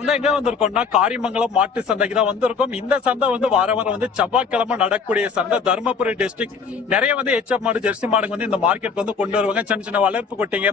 வந்து எங்க வந்திருக்கோம்னா காரிமங்கலம் மாட்டு சந்தைக்கு தான் வந்திருக்கோம். இந்த சந்தை வந்து வார வாரம் வந்து செவ்வாய்க்கிழமை நடக்கக்கூடிய சந்தை. தருமபுரி டிஸ்ட்ரிக்ட் நிறைய வந்து எச்எப் மாடு ஜெர்சி மாடுங்க வந்து இந்த மார்க்கெட் வந்து கொண்டு வருவாங்க. சின்ன சின்ன வளர்ப்பு கொட்டிங்க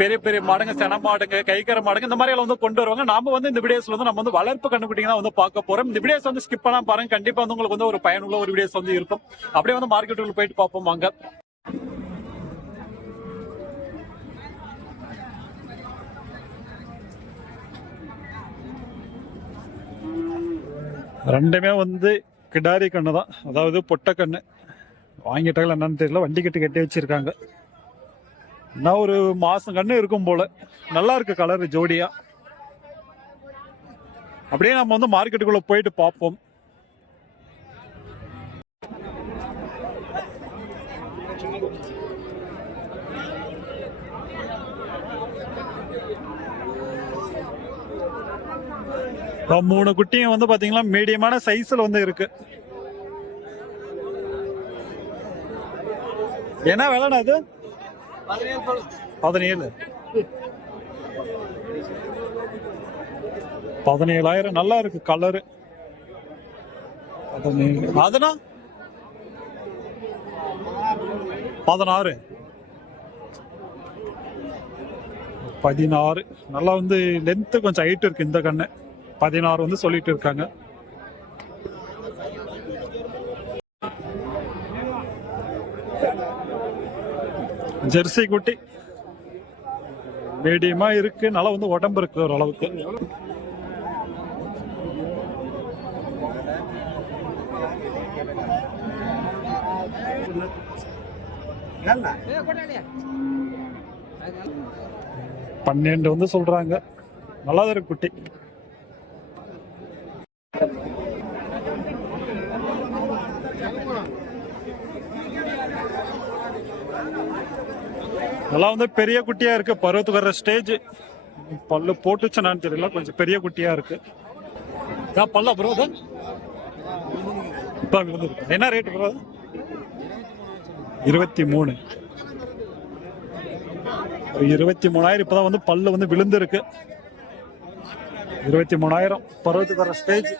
பெரிய பெரிய மாடுங்க சென மாடுங்க கைக்கர மாடுங்க இந்த மாதிரி எல்லாம் வந்து கொண்டு வருவாங்க. நாம வந்து இந்த வீடியோஸ்ல வந்து நம்ம வந்து வளர்ப்பு கண்டுபிடிங்க தான் வந்து பார்க்க போறோம். இந்த வீடியோஸ் வந்து ஸ்கிப் பண்ணாம பாருங்க. கண்டிப்பா வந்து உங்களுக்கு வந்து ஒரு பயனுள்ள ஒரு வீடியோஸ் வந்து இருக்கும். அப்படியே வந்து மார்க்கெட்டுக்குள்ள போயிட்டு பார்ப்போம் வாங்க. ரெண்டுமே வந்து கிடாரி கண்ணு தான். அதாவது பொட்டை கண்ணு. வாங்கிட்டாங்களா என்னன்னு தெரியல. வண்டி கட்டு கட்டி வச்சிருக்காங்க. இன்னும் ஒரு மாதம் கண்ணு இருக்கும் போல். நல்லா இருக்கு கலர் ஜோடியாக அப்படியே நம்ம வந்து மார்க்கெட்டுக்குள்ளே போயிட்டு பார்ப்போம். மூணு குட்டியும் வந்து பாத்தீங்கன்னா மீடியமான சைஸில் வந்து இருக்கு. என்ன விலைண்ணா அது பதினேழு. பதினேழாயிரம் நல்லா இருக்கு கலரு பதினேழு. அதுனா பதினாறு. பதினாறு. நல்லா வந்து லென்த்து கொஞ்சம் ஹைட் இருக்கு இந்த கண்ணு. பதினாறு வந்து சொல்லிட்டு இருக்காங்க. ஜெர்சி குட்டி. மீடியமா இருக்கு நல்லா வந்து உடம்பு இருக்கு ஒரு அளவுக்கு பன்னெண்டு வந்து சொல்றாங்க. நல்லா இருக்கு குட்டி. அதெல்லாம் வந்து பெரிய குட்டியா இருக்கு. பருவத்துக்கு வர்ற ஸ்டேஜ் பல்லு போட்டுச்சுனான்னு தெரியல. கொஞ்சம் பெரிய குட்டியா இருக்கு. நான் பல்ல ப்ரோ அது? என்ன ரேட் ப்ரோ இருபத்தி மூணு. இருபத்தி மூணாயிரம். இப்போதான் வந்து பல்லு வந்து விழுந்திருக்கு. இருபத்தி மூணாயிரம். பருவத்துக்கு வர ஸ்டேஜ்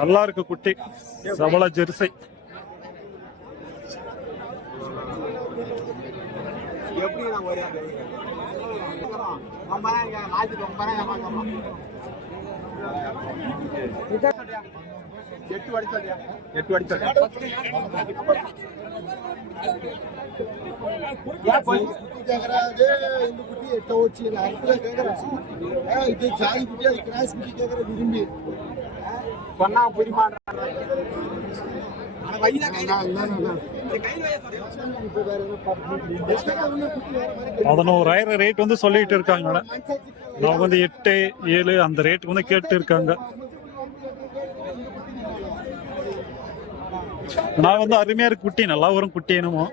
நல்லா இருக்கு குட்டி. சவள ஜெர்சை. எப்படி நான் ஒரே எட்டு அடிச்சா இந்த குட்டி எட்ட வச்சு இது சாய் குட்டி கிராஸ் குட்டி கேக்குற விரும்பி பண்ணா புரியுமா பதினோராயிரம் ரேட் வந்து சொல்லிட்டு இருக்காங்க. நான் வந்து எட்டு ஏழு அந்த ரேட் வந்து கேட்டு இருக்காங்க நான் வந்து அருமையா இருக்கு குட்டி நல்லா வரும் குட்டி என்னமோ.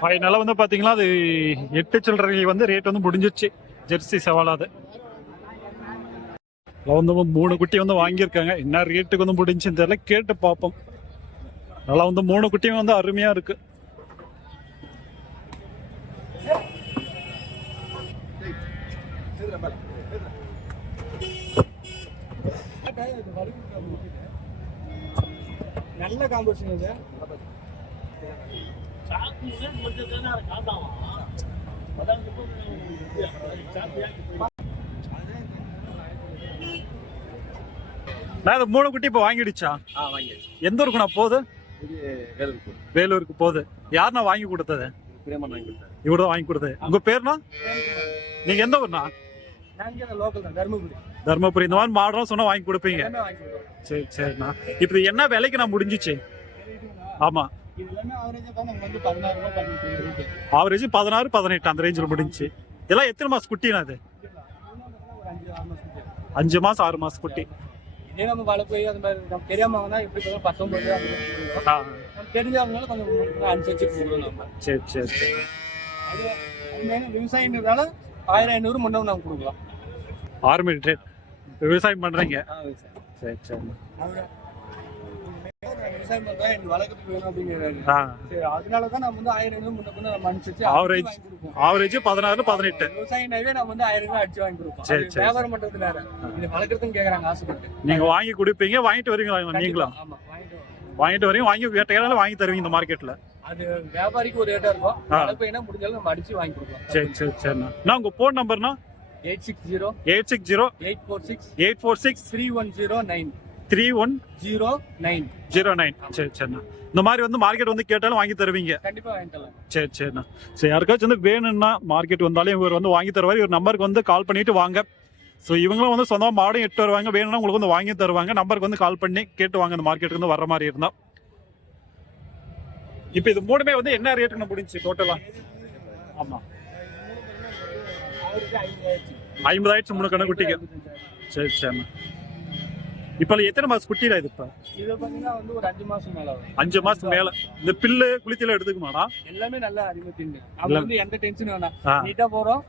ஃபைனலாக வந்து பார்த்தீங்கன்னா அது எட்டு சில்லறை வந்து ரேட் வந்து முடிஞ்சிச்சு. ஜெர்சி சவால் அது வந்து மூணு குட்டி வந்து வாங்கியிருக்காங்க. என்ன ரேட்டுக்கு வந்து முடிஞ்சுன்னு தெரியல. கேட்டு பார்ப்போம். நல்லா வந்து மூணு குட்டியும் வந்து அருமையாக இருக்குது நல்ல காம்படிஷன் இது. நான் இந்த மூணு குட்டி இப்போ வாங்கிடுச்சா? எந்த ஊருக்கு நான் போகுது? வேலூருக்கு. போகுது. யாருண்ணா வாங்கி கொடுத்தது? பிரேமன் வாங்கி கொடுத்தாரு இவ்வளோ வாங்கி கொடுத்தது. உங்க பேர்னா நீங்க எந்த ஊர்னா தருமபுரி. இந்த மாதிரி மாடலாம் சொன்னா வாங்கி கொடுப்பீங்க. சரி சரிண்ணா. இப்போ என்ன விலைக்கு நான் முடிஞ்சிச்சு? ஆமா. ஆவரேஜா பதினாறு பதினெட்டு அந்த ரேஞ்சில் முடிஞ்சுச்சு. இதெல்லாம் எத்தனை மாசம் குட்டினா அது அஞ்சு மாசம் ஆறு மாசம் குட்டி. இதே நம்ம வள போய் அந்த மாதிரி நம்ம எப்படி சொல்ல. ஆ, நம்ம தெரிஞ்சவங்களால கொஞ்சம் கொஞ்சம் அனுசரிச்சு போடுவோம் நம்ம. சரி சரி சரி. அது விவசாயின்றதால ஆயிரம் ஐநூறு முன்னே நம்ம கொடுக்கலாம். ஆர்மி ட்ரேட் விவசாயம். விவசாயம். சரி சரி ஆவரேஜ் பதினாறு பதினெட்டு நீங்க வாங்கி கொடுப்பீங்க வாங்கிட்டு வரீங்களா நீங்களும்? ஆமா வாங்கிட்டு வரீங்க வாங்கி வேட்டையால வாங்கி தருவீங்க இந்த மார்க்கெட்ல அது வியாபாரிக்கு ஒரு ரேட்டா இருக்கும். முடிஞ்சாலும் நம்ம அடிச்சு வாங்கி கொடுக்கலாம். சரி சரி சரிண்ணா. நான் உங்க phone நம்பர்னா eight six zero eight six zero eight four six eight four six three one zero nine. Three one zero nine. Zero nine சரி சரிண்ணா. இந்த மாதிரி வந்து மார்க்கெட் வந்து கேட்டாலும் வாங்கி தருவீங்க. கண்டிப்பா வாங்கிக்கலாம் சரி சரிண்ணா. சரி யாருக்காச்சும் வந்து வேணும்னா மார்க்கெட் வந்தாலும் இவர் வந்து வாங்கி தருவார். இவர் நம்பருக்கு வந்து கால் பண்ணிட்டு வாங்க. ஸோ இவங்களும் வந்து சொந்தமாக மாடும் எட்டு வருவாங்க. வேணும்னா உங்களுக்கு வந்து வாங்கி தருவாங்க. நம்பருக்கு வந்து கால் பண்ணி கேட்டு வாங்க. இந்த மார்க்கெட்டுக்கு வந்து வர மாதிரி இருந்தா. இப்போ இது மூணுமே வந்து என்ன ரேட்டுக்கு முடிஞ்சு டோட்டலா ஆமா. ஐம்பதாயிரத்து மூணு கணக்கு குட்டிக்கு. சரி சரிண்ணா இப்போ எத்தனை மாசம் குட்டிடா இது இப்போ? இது பாத்தீங்கன்னா வந்து ஒரு அஞ்சு மாசம் மேல அஞ்சு மாசம் மேல. இந்த பில்லு குளித்தில எடுத்துக்குமாடா? எல்லாமே நல்லா அறிவு எல்லாம். வந்து எந்த டென்ஷன் வேணாம். நீட்டா போறோம்.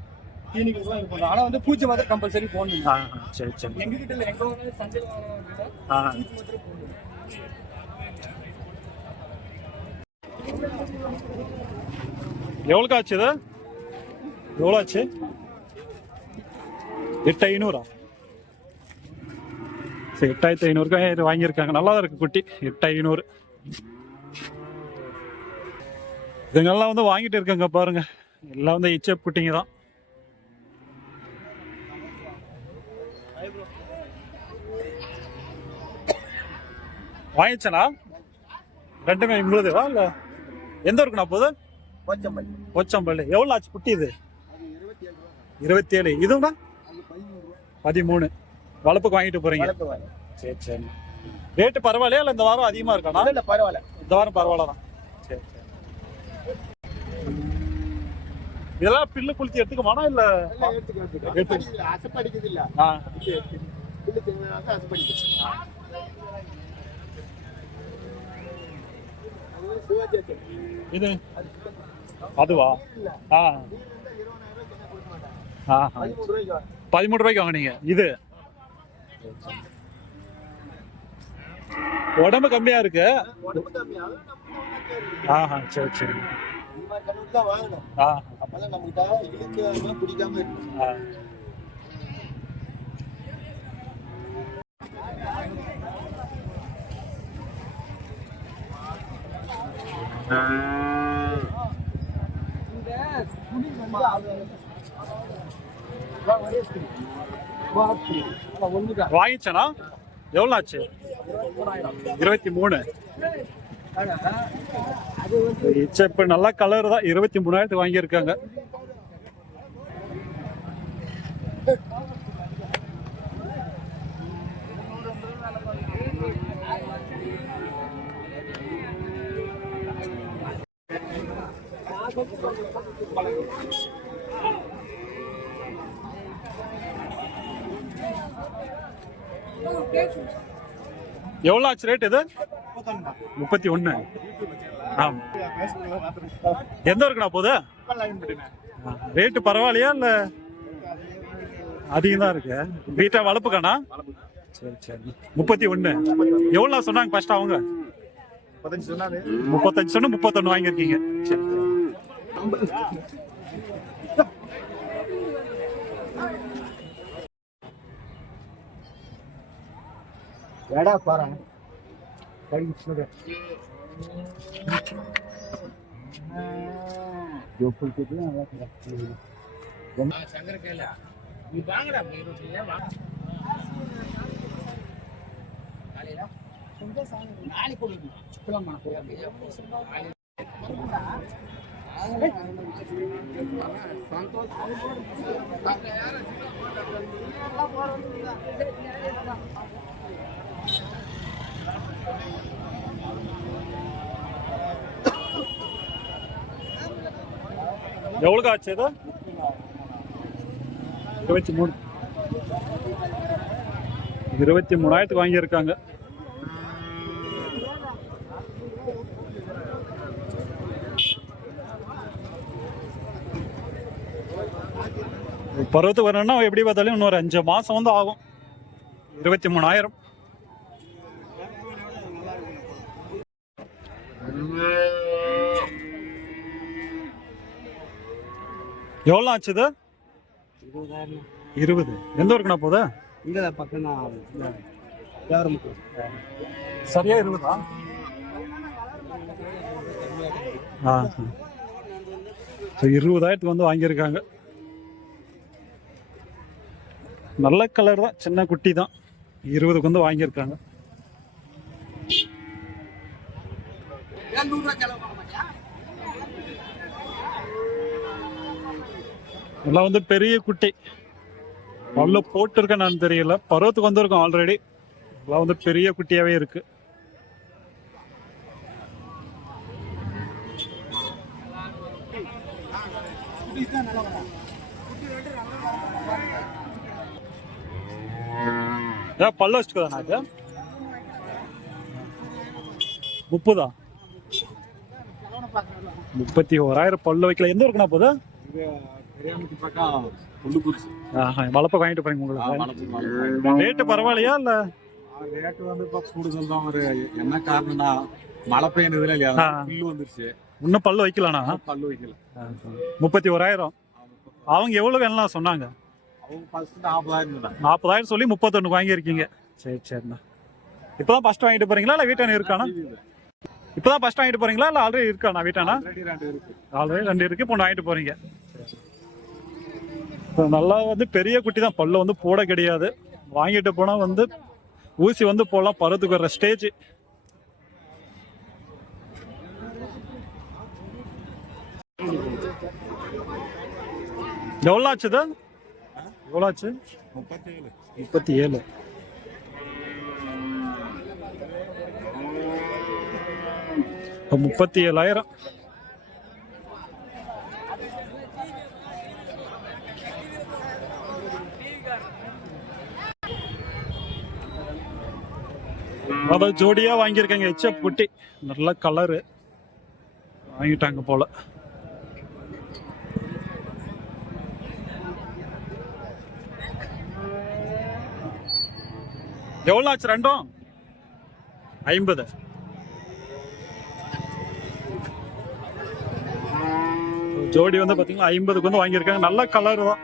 கிளினிக்கு ஆனா வந்து பூச்சி மாத்திரம் கம்பல்சரி போடணும். சரி சரி. எங்க கிட்ட இல்ல. எங்க எவ்வளோக்கு ஆச்சு இது? எவ்வளோ ஆச்சு? எட்டு ஐநூறா சரி எட்டாயிரத்தி ஐநூறுக்கு இது வாங்கியிருக்காங்க. நல்லா தான் இருக்கு குட்டி. எட்டு ஐநூறு. இதுங்கெல்லாம் வந்து வாங்கிட்டு இருக்காங்க பாருங்க. எல்லாம் வந்து இச்சப் குட்டிங்க தான். வாங்கிச்சனா ரெண்டுமே உங்களுதுவா இல்லை? எந்த ஊருக்குண்ணா போகுது? கொஞ்சம் பண்ணி போச்சம்பள்ளி. எவ்வளோ ஆச்சு குட்டி இது? இருபத்தி ஏழு ரூபா இருபத்தி ஏழு இதுவும்னா அது பதிமூணு. ரூபா பதிமூணு வளர்ப்புக்கு வாங்கிட்டு போறீங்க. சரி சரி. ரேட்டு பரவாயில்லையா இல்லை இந்த வாரம் அதிகமாக இருக்காண்ணா இல்ல பரவாயில்ல. இந்த வாரம் பரவாயில்ல தான் சரி சரி. இதெல்லாம் பில்லு குளித்து எடுத்துக்குமானா இல்லை? எடுத்துக்க. அசப்படிக்குது இல்ல. ஆ. இது? அதுவா? ஆ. ஆ பதிமூணு ரூபாய்க்கு வாங்குனீங்க. இது. உடம்பு கம்மியா இருக்கு. ஆஹா சரி சரி. ஆ. வாங்கிச்சனா? எவ்வளோ ஆச்சு இருபத்தி மூணு. அது இப்போ நல்லா கலர் தான். இருபத்தி மூணாயிரத்துக்கு வாங்கியிருக்காங்க. எவ்வளோ ஆச்சு ரேட் இது? முப்பத்தி ஒன்று ஆமாம் எந்த இருக்குண்ணா போகுது? ரேட்டு பரவாயில்லையா இல்லை? அதிகம் தான் இருக்கு. வீட்டை வளர்ப்புக்காண்ணா சரி சரி. முப்பத்தி ஒன்று எவ்வளோ சொன்னாங்க ஃபர்ஸ்ட் அவங்க? முப்பத்தஞ்சு சொன்னாரு. முப்பத்தஞ்சு சொன்னு முப்பத்தொன்று வாங்கியிருக்கீங்க. சரி. எடா பாரு சங்கரக்கையில நீ வாங்கடா இருபத்தி வாங்க காலையில? நாளைக்கு சந்தோஷம் எவ்வளோக்கு ஆச்சு இது? இருபத்தி மூணு. இருபத்தி மூணாயிரத்துக்கு வாங்கியிருக்காங்க. பருவத்துக்கு வரணும்னா எப்படி பார்த்தாலும் இன்னொரு அஞ்சு மாதம் வந்து ஆகும். இருபத்தி மூணாயிரம். எவ்வளோ ஆச்சு இது இருபது. எந்த ஊருக்குண்ணா போதா இங்கே பக்கம் தான் சரியா இருபதா? ஆ. ஸோ இருபதாயிரத்துக்கு வந்து வாங்கியிருக்காங்க. நல்ல கலர் தான். சின்ன குட்டி தான். இருபதுக்கு வந்து வாங்கியிருக்காங்க. இதெல்லாம் வந்து பெரிய குட்டி. அவ்வளோ போட்டிருக்கேன் நான் தெரியல. பருவத்துக்கு வந்திருக்கோம் ஆல்ரெடி எல்லாம் வந்து பெரிய குட்டியாகவே இருக்கு. ஏன் பல்ல வச்சுக்கோதா முப்பதா? முப்பத்தி ஓராயிரம் பல்ல வைக்கல. எந்த இருக்குண்ணா போதா வளப்ப வாங்கிட்டு போறீங்க உங்களுக்கு. ரேட்டு பரவாயில்லையா இல்ல? ரேட்டு வந்து இப்போ கூடுதல் தான் ஒரு என்ன காரணம்னா மழை பெய்யுனதுல இல்லையா. புல்லு வந்துருச்சு. இன்னும் பல்ல வைக்கலாண்ணா? பல்லு வைக்கல. முப்பத்தி ஓராயிரம் அவங்க எவ்வளவு வேணலாம் சொன்னாங்க? அவங்க ஃபர்ஸ்ட் நாற்பதாயிரம் நாற்பதாயிரம் சொல்லி முப்பத்தொன்னுக்கு வாங்கியிருக்கீங்க. சரி சரிண்ணா. இப்போதான் ஃபர்ஸ்ட் வாங்கிட்டு போறீங்களா இல்லை வீட்டான இருக்கானா? இப்போதான் ஃபர்ஸ்ட் வாங்கிட்டு போறீங்களா இல்லை ஆல்ரெடி இருக்கானா வீட்டானா ரெடி ரெண்டு இருக்கு. ஆல்ரெடி ரெண்டு இருக்கு இப்போ வாங்கிட்டு போறீங்க. நல்லா வந்து பெரிய குட்டி தான். பல்ல வந்து போட கிடையாது. வாங்கிட்டு போனா வந்து ஊசி வந்து போடலாம். பருவத்துக்கு வர்ற ஸ்டேஜ். எவ்வளோ ஆச்சு எவ்வளோ ஆச்சு முப்பத்தி ஏழு முப்பத்தி ஏழு முப்பத்தி ஏழாயிரம் அதாவது ஜோடியா வாங்கியிருக்காங்க. எச்எப் குட்டி நல்ல கலரு வாங்கிட்டாங்க போல. எவ்வளோ ஆச்சு ரெண்டும்? ஐம்பது. ஜோடி வந்து பாத்தீங்கன்னா ஐம்பதுக்கு வந்து வாங்கியிருக்காங்க. நல்ல கலர் தான்.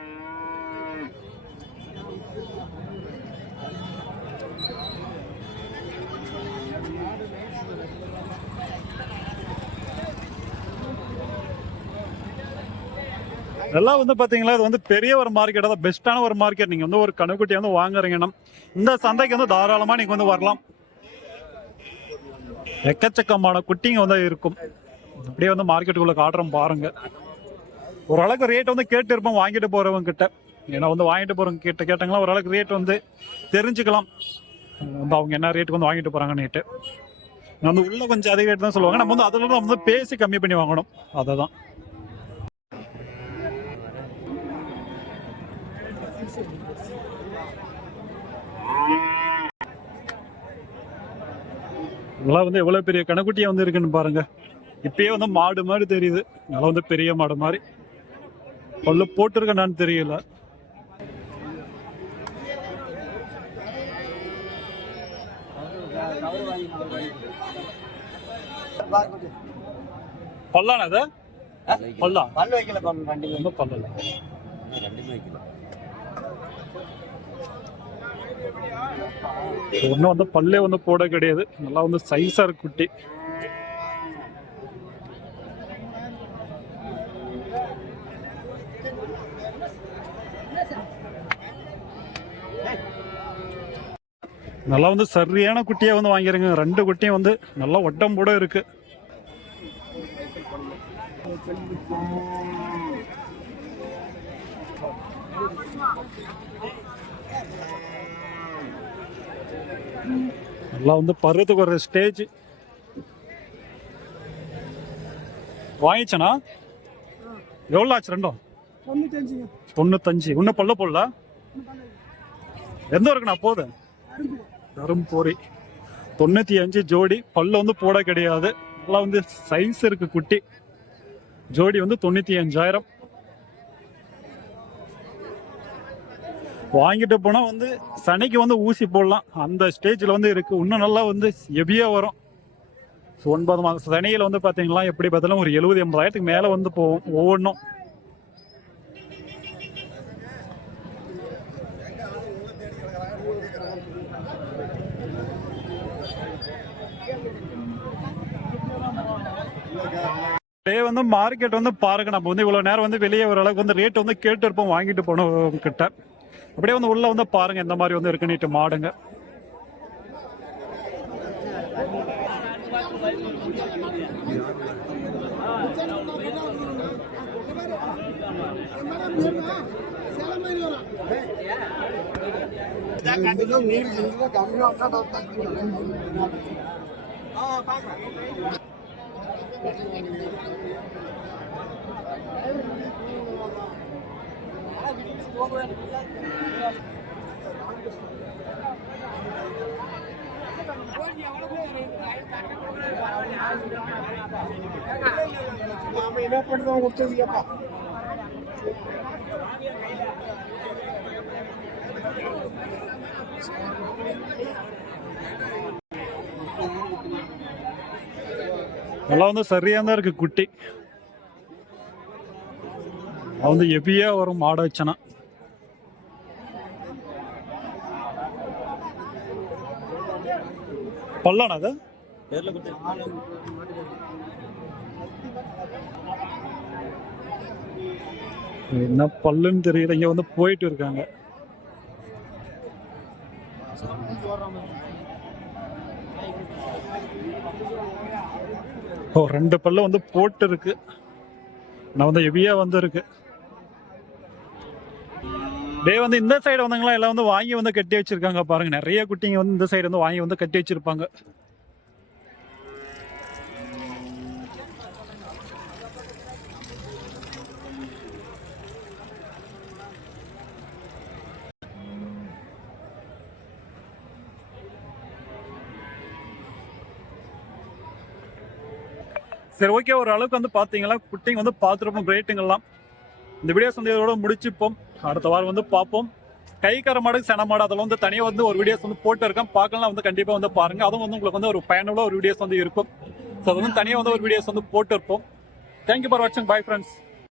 இதெல்லாம் வந்து பாத்தீங்களா இது வந்து பெரிய ஒரு மார்க்கெட் அதாவது பெஸ்ட்டான ஒரு மார்க்கெட் நீங்க வந்து ஒரு கணுக்குட்டி வந்து வாங்குறீங்கன்னா இந்த சந்தைக்கு வந்து தாராளமா நீங்க வந்து வரலாம். எக்கச்சக்கமான குட்டிங்க வந்து இருக்கும். அப்படியே வந்து மார்க்கெட்டுக்குள்ள காட்டுறோம் பாருங்க. ஓரளவுக்கு ரேட் வந்து கேட்டு இருப்போம் வாங்கிட்டு போறவங்க கிட்ட ஏன்னா வந்து வாங்கிட்டு போறவங்க கிட்ட கேட்டாங்களா ஓரளவுக்கு ரேட் வந்து தெரிஞ்சுக்கலாம். வந்து அவங்க என்ன ரேட்டுக்கு வந்து வாங்கிட்டு போறாங்கன்னுட்டு. வந்து உள்ள கொஞ்சம் அதிக ரேட் தான் சொல்லுவாங்க. நம்ம வந்து அதில் நம்ம வந்து பேசி கம்மி பண்ணி வாங்கணும். அதை தான் இதெல்லாம் வந்து எவ்வளவு பெரிய கணக்குட்டியா வந்து இருக்குன்னு பாருங்க. இப்பயே வந்து மாடு மாதிரி தெரியுது. நல்லா வந்து பெரிய மாடு மாதிரி. பல்லு போட்டிருக்கேன்னு தெரியல. பல்லான அது? பல்லா பல்லு வைக்கல. பல்லல ரெண்டுமே வைக்கல. ஒன்றும் வந்து பல்லே வந்து போட கிடையாது. நல்லா வந்து சைஸாக இருக்கு குட்டி. நல்லா வந்து சரியான குட்டியாக வந்து வாங்கிருங்க. ரெண்டு குட்டியும் வந்து நல்லா ஒட்டம் போட இருக்குது நல்லா வந்து பருவத்துக்கு ஒரு ஸ்டேஜ் வாங்கிச்சனா எவ்வளோ ஆச்சு ரெண்டும்? தொண்ணூத்தஞ்சு. இன்னும் பல்ல போடல? எந்த இருக்குண்ணா போகுது? கரும்பூரி தொண்ணூத்தி அஞ்சு ஜோடி. பல்ல வந்து போட கிடையாது. நல்லா வந்து சைஸ் இருக்கு குட்டி. ஜோடி வந்து தொண்ணூத்தி அஞ்சாயிரம் வாங்கிட்டு போனா வந்து சனிக்கு வந்து ஊசி போடலாம். அந்த ஸ்டேஜ்ல வந்து இருக்கு. இன்னும் நல்லா வந்து ஹெவியாக வரும். ஒன்பது மாதம் சனியில வந்து பாத்தீங்கன்னா எப்படி பார்த்தாலும் ஒரு எழுபது எண்பதாயிரத்துக்கு மேல வந்து போகும் ஒவ்வொன்றும் டே வந்து மார்க்கெட் வந்து பாருங்க நம்ம வந்து இவ்வளவு நேரம் வந்து வெளியே ஒரு அளவுக்கு வந்து ரேட் வந்து கேட்டு இருப்போம் வாங்கிட்டு போனோம் கிட்ட. அப்படியே வந்து உள்ளே வந்து பாருங்கள் இந்த மாதிரி வந்து இருக்குன்னுட்டு மாடுங்க. நாம என்ன நல்லா வந்து சரியா தான் இருக்கு குட்டி. அது வந்து ஹெவியா வரும் மாடை வச்சனா. பல்லானா என்ன பல்லுன்னு தெரியல இங்க வந்து போயிட்டு இருக்காங்க. ஓ ரெண்டு பல்லு வந்து போட்டு இருக்கு நான் வந்து ஹெவியா வந்து இருக்கு டே வந்து இந்த சைடு வந்தாங்களா எல்லாம் வந்து வாங்கி வந்து கட்டி வச்சிருக்காங்க பாருங்க. நிறைய குட்டிங்க வந்து இந்த சைடு வந்து வாங்கி வந்து கட்டி வச்சிருப்பாங்க. சரி ஓகே ஒரு அளவுக்கு வந்து பார்த்தீங்களா குட்டிங்க வந்து பார்த்துருப்போம் ரேட்டுங்கெல்லாம் இந்த வீடியோஸ் வந்து இதோட முடிச்சுப்போம். அடுத்த வாரம் வந்து பார்ப்போம். கைக்கர மாடு சென மாடு அதில் வந்து தனியாக வந்து ஒரு வீடியோஸ் வந்து போட்டு இருக்கேன் பார்க்கலாம் வந்து கண்டிப்பாக வந்து பாருங்கள் அதுவும் வந்து உங்களுக்கு வந்து ஒரு பயனுள்ள ஒரு வீடியோஸ் வந்து இருக்கும். ஸோ அது வந்து தனியாக வந்து ஒரு வீடியோஸ் வந்து போட்டு இருப்போம் தேங்க்யூ ஃபார் வாட்சிங் பை ஃப்ரெண்ட்ஸ்